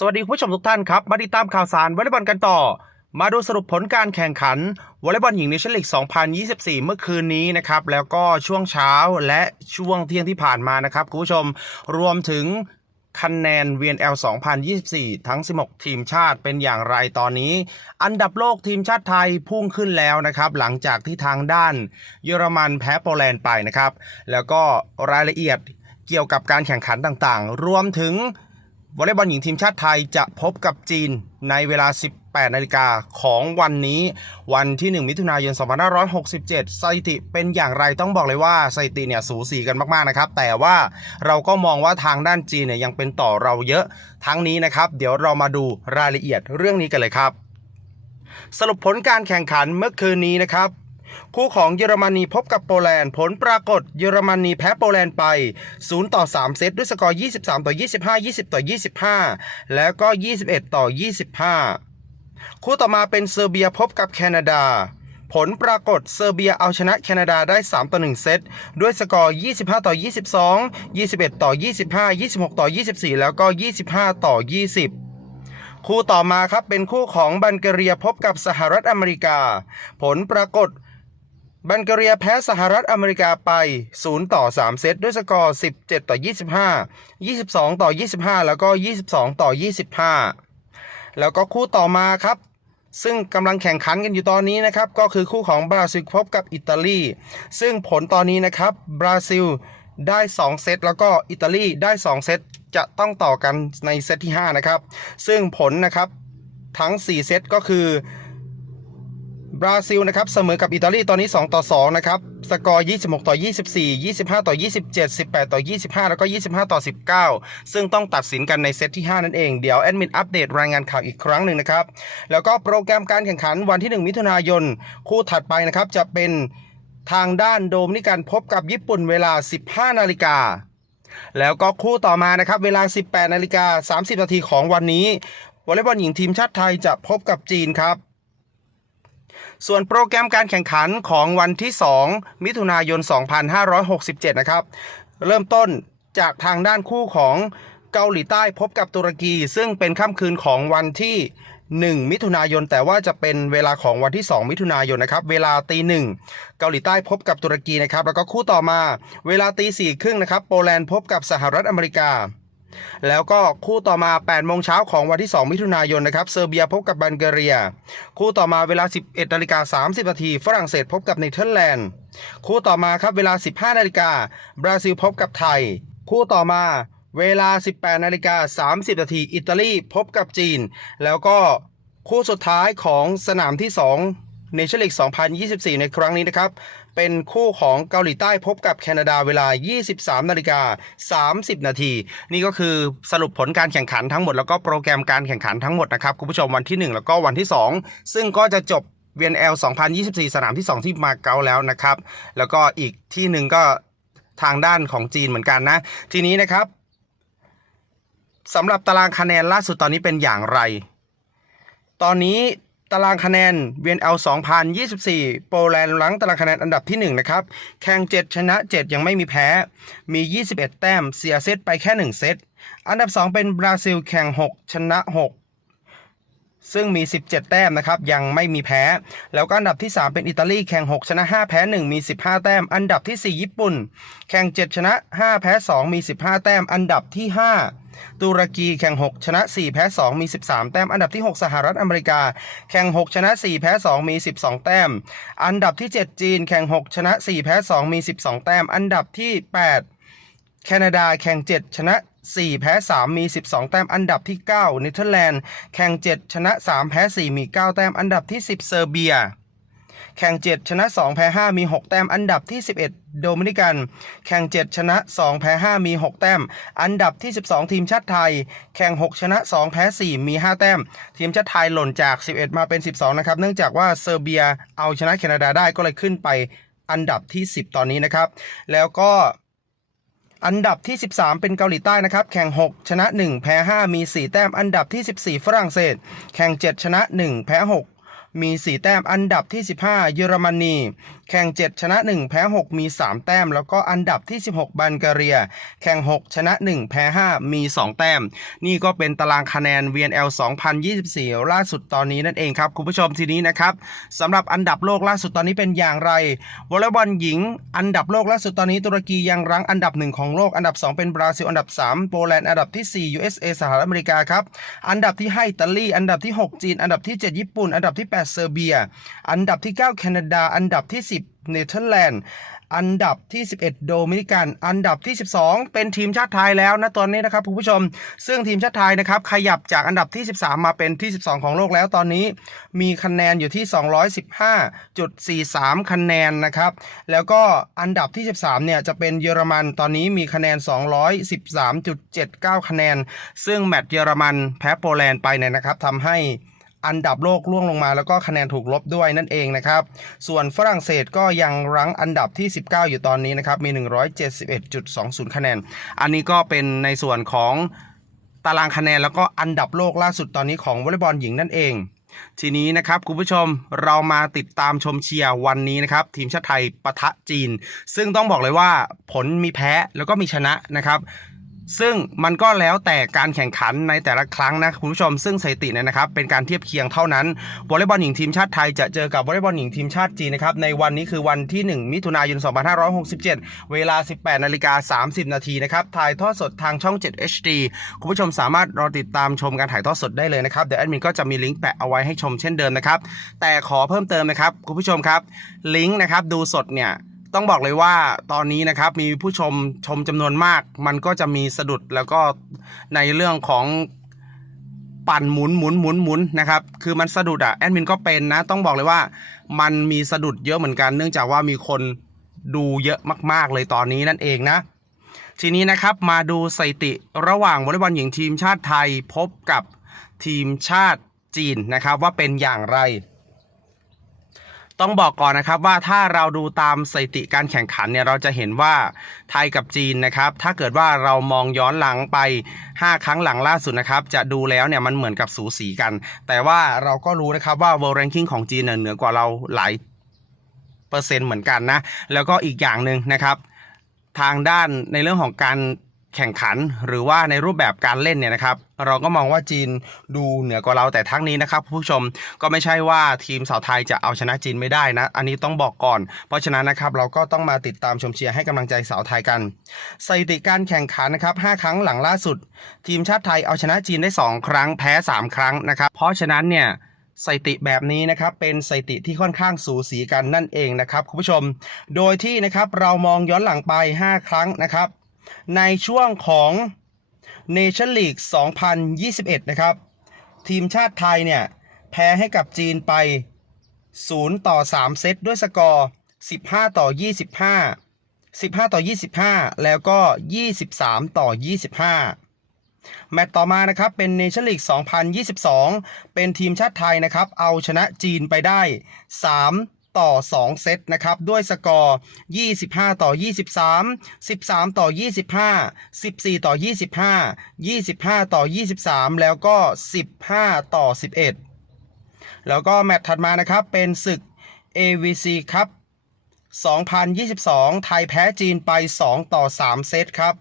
สวัสดีคุณผู้ชมทุกท่านครับ มาติดตามข่าวสารวอลเลย์บอลกันต่อ มาดูสรุปผลการแข่งขันวอลเลย์บอลหญิงในชั่นลีก 2024 เมื่อคืนนี้นะครับ แล้วก็ช่วงเช้าและช่วงเที่ยงที่ผ่านมานะครับคุณผู้ชมรวมถึงคะแนน VNL 2024 ทั้ง 16 ทีมชาติเป็นอย่างไรตอนนี้ อันดับโลกทีมชาติไทยพุ่งขึ้นแล้วนะครับ หลังจากที่ทางด้านเยอรมันแพ้โปแลนด์ไปนะครับ แล้วก็รายละเอียดเกี่ยวกับการแข่งขันต่างๆ รวมถึง วอลเลย์บอลหญิงทีมชาติไทยจะพบกับจีนในเวลา 18 นาฬิกาของวันนี้ วันที่ 1 มิถุนายน 2567 สถิติเป็นอย่างไรต้องบอกเลยว่าสถิติเนี่ยสูสีกันมากๆนะครับ แต่ว่าเราก็มองว่าทางด้านจีนเนี่ยยังเป็นต่อเราเยอะ ทั้งนี้นะครับ เดี๋ยวเรามาดูรายละเอียดเรื่องนี้กันเลยครับ สรุปผลการแข่งขันเมื่อคืนนี้นะครับ คู่ของเยอรมนีพบกับโปแลนด์ ผลปรากฏเยอรมนีแพ้โปแลนด์ไป 0 ต่อ 3 เซตด้วยสกอร์ 23 ต่อ 25 20 ต่อ 25 แล้วก็ 21 ต่อ 25 คู่ต่อมาเป็นเซอร์เบียพบกับแคนาดา ผลปรากฏเซอร์เบียเอาชนะแคนาดาได้ 3 ต่อ 1 เซต ด้วยสกอร์ 25 ต่อ 22 21 ต่อ 25 26 ต่อ 24 แล้วก็ 25 ต่อ 20คู่ต่อมาครับเป็นคู่ของบัลแกเรียพบกับสหรัฐอเมริกา ผลปรากฏ บัลแกเรียแพ้สหรัฐอเมริกาไป 0 ต่อ 3 เซตด้วยสกอร์ 17 ต่อ 25 22 ต่อ 25 แล้วก็ 22 ต่อ 25 แล้วก็คู่ต่อมาครับ ซึ่งกำลังแข่งขันกันอยู่ตอนนี้นะครับ ก็คือคู่ของบราซิลพบกับอิตาลี ซึ่งผลตอนนี้นะครับ บราซิลได้ 2 เซตแล้วก็อิตาลีได้ 2 เซตจะต้องต่อกันในเซตที่ 5 นะครับ ซึ่งผลนะครับทั้ง 4 เซตก็คือ บราซิลนะครับเสมอกับอิตาลีตอนนี้ 2 ต่อ 2 นะครับ สกอร์ 26 ต่อ 24 25 ต่อ 27 18 ต่อ 25 แล้วก็ 25 ต่อ 19 ซึ่งต้องตัดสินกันในเซตที่ 5 นั่นเอง เดี๋ยวแอดมินอัปเดตรายงานข่าวอีกครั้งหนึ่งนะครับ แล้วก็โปรแกรมการแข่งขันวันที่ 1 มิถุนายน คู่ถัดไปนะครับ จะเป็นทางด้านโดมนิกันพบกับญี่ปุ่นเวลา 15 นาฬิกาแล้วก็คู่ต่อมานะครับเวลา 18 นาฬิกา 30 นาทีของวันนี้วอลเลย์บอลหญิงทีมชาติไทยจะพบกับจีนครับ ส่วนโปรแกรมการแข่งขันของวันที่ 2 มิถุนายน 2567 นะครับ เริ่มต้นจากทางด้านคู่ของเกาหลีใต้พบกับตุรกี ซึ่งเป็นค่ำคืนของวันที่ 1 มิถุนายน แต่ว่าจะเป็นเวลาของวันที่ 2 มิถุนายนนะครับ เวลาตีหนึ่งเกาหลีใต้พบกับตุรกีนะครับ แล้วก็คู่ต่อมา เวลาตีสี่ครึ่งนะครับ โปแลนด์พบกับสหรัฐอเมริกา แล้วก็คู่ต่อมา8โมงเช้าของวันที่ 2 มิถุนายนนะครับเซอร์เบียพบกับบัลแกเรีย คู่ต่อมาเวลา 11นาฬิกา30นาทีฝรั่งเศสพบกับเนเธอร์แลนด์ คู่ต่อมาครับเวลา 15นาฬิกาบราซิลพบกับไทย คู่ต่อมาเวลา 18นาฬิกา30นาทีอิตาลีพบกับจีน แล้วก็คู่สุดท้ายของสนามที่ 2 ในเชลิก 2024 ในครั้งนี้นะครับ เป็นคู่ของเกาหลีใต้พบกับแคนาดาเวลา 23นาฬิกา30 นาที นี่ก็คือสรุปผลการแข่งขันทั้งหมดแล้วก็โปรแกรมการแข่งขันทั้งหมดนะครับคุณผู้ชมวันที่ 1 แล้วก็วันที่ 2 ซึ่งก็จะจบ VNL 2024 สนามที่ 2 ที่มาเก๊าแล้วนะครับ แล้วก็อีกที่หนึ่งก็ทางด้านของจีนเหมือนกันนะ ทีนี้นะครับสำหรับตารางคะแนนล่าสุดตอนนี้เป็นอย่างไร ตอนนี้ ตารางคะแนน VNL 2024 โปแลนด์หลังตารางคะแนนอันดับที่ 1 นะครับ แข่ง 7 ชนะ 7 ยังไม่มีแพ้ มี 21 แต้ม เสียเซตไปแค่ 1 เซต อันดับ 2 เป็นบราซิลแข่ง 6 ชนะ 6 ซึ่งมี 17 แต้มนะครับ ยังไม่มีแพ้ แล้วก็อันดับที่ 3 เป็นอิตาลีแข่ง 6 ชนะ 5 แพ้ 1 มี 15 แต้ม อันดับที่ 4 ญี่ปุ่น แข่ง 7 ชนะ 5 แพ้ 2 มี 15 แต้ม อันดับที่ 5 ตุรกีแข่ง 6 ชนะ 4 แพ้ 2 มี 13 แต้ม อันดับที่ 6 สหรัฐอเมริกา แข่ง 6 ชนะ 4 แพ้ 2 มี 12 แต้ม อันดับที่ 7 จีน แข่ง 6 ชนะ 4 แพ้ 2 มี 12 แต้ม อันดับที่ 8 แคนาดา แข่ง 7 ชนะ4 แพ้ 3 มี 12 แต้ม อันดับที่9เนเธอร์แลนด์ แข่ง 7 ชนะ 3 แพ้ 4 มี 9 แต้ม อันดับที่ 10 เซอร์เบีย แข่ง 7 ชนะ 2 แพ้ 5 มี 6 แต้ม อันดับที่ 11 โดมินิกัน แข่ง 7 ชนะ 2 แพ้ 5 มี 6 แต้ม อันดับที่ 12 ทีมชาติไทย แข่ง 6 ชนะ 2 แพ้ 4 มี 5 แต้ม ทีมชาติไทยหล่นจาก 11 มาเป็น 12 นะครับ เนื่องจากว่าเซอร์เบียเอาชนะแคนาดาได้ก็เลยขึ้นไปอันดับที่ 10 ตอนนี้นะครับ แล้วก็อันดับที่ 13 เป็นเกาหลีใต้นะครับ แข่ง 6 ชนะ 1 แพ้ 5 มี 4 แต้ม อันดับที่ 14 ฝรั่งเศส แข่ง 7 ชนะ 1 แพ้ 6 มี 4 แต้ม อันดับที่ 15 เยอรมนี แข่ง 7 ชนะ 1 แพ้ 6 มี 3 แต้ม แล้วก็อันดับที่ 16 บัลแกเรีย แข่ง 6 ชนะ 1 แพ้ 5 มี 2 แต้ม นี่ก็เป็นตารางคะแนน VNL 2024 ล่าสุดตอนนี้นั่นเองครับ คุณผู้ชมทีนี้นะครับสำหรับอันดับโลกล่าสุดตอนนี้เป็นอย่างไรวอลเลย์บอลหญิง อันดับโลกล่าสุดตอนนี้ตุรกียังรั้งอันดับหนึ่งของโลก อันดับ 2 เป็นบราซิล อันดับ 3 โปแลนด์ อันดับที่ 4 USA สหรัฐอเมริกาครับ อันดับที่5อิตาลี อันดับที่ 6 จีน อันดับที่ 7 ญี่ปุ่น อันดับที่8 เซอร์เบีย อันดับที่ 9 แคนาดา อันดับที่ 10 เนเธอร์แลนด์ อันดับที่ 11 โดมินิกัน อันดับที่ 12 เป็นทีมชาติไทยแล้วนะตอนนี้นะครับคุณผู้ชม ซึ่งทีมชาติไทยนะครับขยับจากอันดับที่ 13 มาเป็นที่ 12 ของโลกแล้วตอนนี้ มีคะแนนอยู่ที่ 215.43 คะแนนนะครับ แล้วก็อันดับที่ 13 เนี่ยจะเป็นเยอรมัน ตอนนี้มีคะแนน 213.79 คะแนน ซึ่งแมตช์เยอรมันแพ้โปแลนด์ไปเนี่ยนะครับทำให้ อันดับโลกล่วงลงมาแล้วก็คะแนนถูกลบด้วยนั่นเองนะครับ ส่วนฝรั่งเศสก็ยังรั้งอันดับที่ 19 อยู่ตอนนี้นะครับมี 171.20 คะแนน อันนี้ก็เป็นในส่วนของตารางคะแนนแล้วก็อันดับโลกล่าสุดตอนนี้ของวอลเลย์บอลหญิงนั่นเอง ทีนี้นะครับคุณผู้ชมเรามาติดตามชมเชียร์วันนี้นะครับ ทีมชาติไทยปะทะจีน ซึ่งต้องบอกเลยว่าผลมีแพ้แล้วก็มีชนะนะครับ ซึ่งมันก็แล้วแต่การแข่งขันในแต่ละครั้งนะคุณผู้ชมซึ่งสถิติเนี่ยนะครับเป็นการเทียบเคียงเท่านั้นวอลเลย์บอลหญิงทีมชาติไทยจะเจอกับวอลเลย์บอลหญิงทีมชาติจีนนะครับในวันนี้คือวันที่ 1 มิถุนายน 2567 เวลา 18นาฬิกา30 นาทีนะครับถ่ายทอดสดทางช่อง 7 HD คุณผู้ชมสามารถรอติดตามชมการถ่ายทอดสดได้เลยนะครับเดี๋ยวแอดมินก็จะมีลิงก์แปะเอาไว้ให้ชมเช่นเดิมนะครับแต่ขอเพิ่มเติมนะครับคุณผู้ชมครับลิงก์นะครับดูสดเนี่ย ต้องบอกเลยว่าตอนนี้นะครับมีผู้ชมชมจำนวนมาก มันก็จะมีสะดุดแล้วก็ในเรื่องของปั่นหมุนหมุนหมุนหมุนนะครับ คือมันสะดุดอะแอดมินก็เป็นนะ ต้องบอกเลยว่ามันมีสะดุดเยอะเหมือนกัน เนื่องจากว่ามีคนดูเยอะมาก ๆ เลยตอนนี้นั่นเองนะ ทีนี้นะครับมาดูสถิติระหว่างวอลเลย์บอลหญิงทีมชาติไทยพบกับทีมชาติจีนนะครับว่าเป็นอย่างไร ต้องบอกก่อนนะครับว่าถ้าเราดูตามสถิติการแข่งขันเนี่ยเราจะเห็นว่าไทยกับจีนนะครับถ้าเกิดว่าเรามองย้อนหลังไป 5 ครั้งหลังล่าสุดนะครับจะดูแล้วเนี่ยมันเหมือนกับสูสีกัน แต่ว่าเราก็รู้นะครับว่า world ranking ของจีนเนี่ยเหนือกว่าเราหลายเปอร์เซ็นต์เหมือนกันนะแล้วก็อีกอย่างหนึ่งนะครับ ทางด้านในเรื่องของการ แข่งขันหรือว่าในรูปแบบการเล่นเนี่ยนะครับ เราก็มองว่าจีนดูเหนือกว่าเราแต่ทั้งนี้นะครับผู้ชมก็ไม่ใช่ว่าทีมสาวไทยจะเอาชนะจีนไม่ได้นะ อันนี้ต้องบอกก่อน เพราะฉะนั้นนะครับเราก็ต้องมาติดตามชมเชียร์ให้กำลังใจสาวไทยกันสถิติการแข่งขันนะครับ 5 ครั้งหลังล่าสุด ทีมชาติไทยเอาชนะจีนได้ 2 ครั้งแพ้ 3 ครั้งนะครับ เพราะฉะนั้นเนี่ยสถิติแบบนี้นะครับเป็นสถิติที่ค่อนข้างสูสีกันนั่นเองนะครับคุณผู้ชม โดยที่นะครับเรามองย้อนหลังไป 5 ครั้งนะครับ ในช่วงของ Nation League 2021 นะครับ ทีมชาติไทยเนี่ย แพ้ให้กับจีนไป 0 ต่อ 3 เซตด้วยสกอร์ 15 ต่อ 25 15 ต่อ 25 แล้วก็ 23 ต่อ 25 แมตต์ต่อมานะครับ เป็น Nation League 2022 เป็นทีมชาติไทยนะครับ เอาชนะจีนไปได้ 3 ต่อ 2 เซตนะครับ ด้วยสกอร์ 25 ต่อ 23 13 ต่อ 25 14 ต่อ 25 25 ต่อ 23 แล้วก็ 15 ต่อ 11 แล้วก็แมตช์ถัดมานะครับ เป็นศึก AVC ครับ 2022 ไทยแพ้จีนไป 2 ต่อ 3 เซตครับ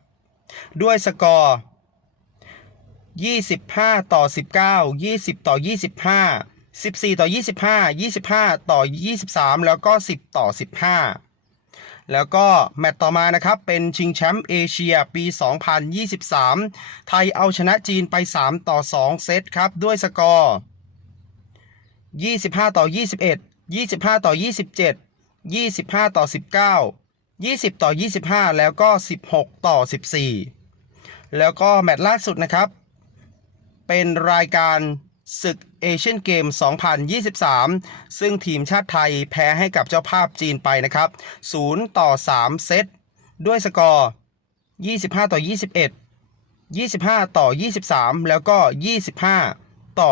ด้วยสกอร์ 25 ต่อ 19 20 ต่อ 25 14 ต่อ 25 25 ต่อ 23 แล้วก็ 10 ต่อ 15 แล้วก็แมตต์ต่อมานะครับเป็นชิงแชมป์เอเชียปี 2023 ไทยเอาชนะจีนไป 3 ต่อ 2 เซตครับด้วยสกอร์ 25 ต่อ 21 25 ต่อ 27 25 ต่อ 19 20 ต่อ 25 แล้วก็ 16 ต่อ 14 แล้วก็แมตช์ล่าสุดนะครับ เป็นรายการ ศึกเอเชียนเกม 2023 ซึ่งทีมชาติไทยแพ้ให้กับเจ้าภาพจีนไปนะครับ 0 ต่อ 3 เซต ด้วยสกอร์ 25 ต่อ 21 25 ต่อ 23 แล้วก็ 25 ต่อ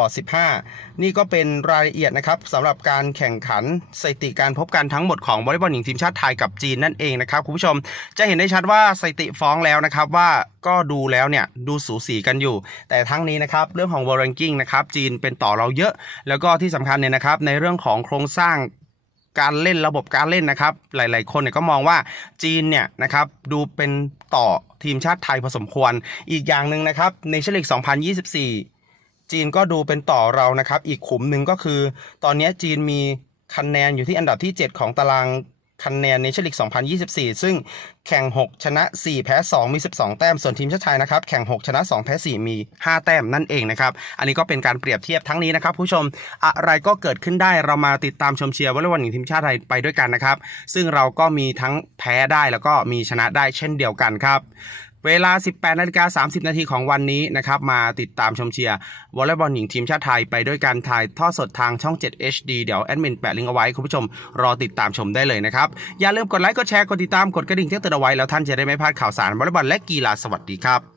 15 นี่ก็เป็นรายละเอียดนะครับสำหรับการแข่งขันสถิติการพบกันทั้งหมดของวอลเลย์บอลหญิงทีมชาติไทยกับจีนนั่นเองนะครับคุณผู้ชมจะเห็นได้ชัดว่าสถิติฟ้องแล้วนะครับว่าก็ดูแล้วเนี่ยดูสูสีกันอยู่ แต่ทั้งนี้นะครับเรื่องของ World Ranking นะครับจีนเป็นต่อเราเยอะ แล้วก็ที่สำคัญเนี่ยนะครับในเรื่องของโครงสร้างการเล่นระบบการเล่นนะครับ หลาย ๆ คนเนี่ยก็มองว่าจีนเนี่ยนะครับดูเป็นต่อทีมชาติไทยพอสมควรอีกอย่างหนึ่งนะครับในเชลิก 2024 จีนก็ดูเป็นต่อเรานะครับ อีกขุมหนึ่งก็คือ ตอนนี้จีนมีคะแนนอยู่ที่อันดับที่ 7 ของตารางคะแนนในเชลิก 2024 ซึ่งแข่ง 6 ชนะ 4 แพ้ 2 มี 12 แต้ม ส่วนทีมชาติไทยนะครับ แข่ง 6 ชนะ 2 แพ้ 4 มี 5 แต้มนั่นเองนะครับ อันนี้ก็เป็นการเปรียบเทียบทั้งนี้นะครับ ผู้ชม อะไรก็เกิดขึ้นได้ เรามาติดตามชมเชียร์วอลเลย์บอลหญิงทีมชาติไทยไปด้วยกันนะครับ ซึ่งเราก็มีทั้งแพ้ได้แล้วก็มีชนะได้เช่นเดียวกันครับ เวลา 18นาฬิกา30 นาทีของวันนี้นะครับ มาติดตามชมเชียร์วอลเลย์บอลหญิงทีมชาติไทยไปด้วยการถ่ายทอดสดทางช่อง 7 HD เดี๋ยวแอดมินแปะลิงก์เอาไว้ คุณผู้ชมรอติดตามชมได้เลยนะครับ อย่าลืมกดไลค์กดแชร์กดติดตามกดกระดิ่งแจ้งเตือนเอาไว้แล้วท่านจะได้ไม่พลาดข่าวสารวอลเลย์บอลและกีฬาสวัสดีครับ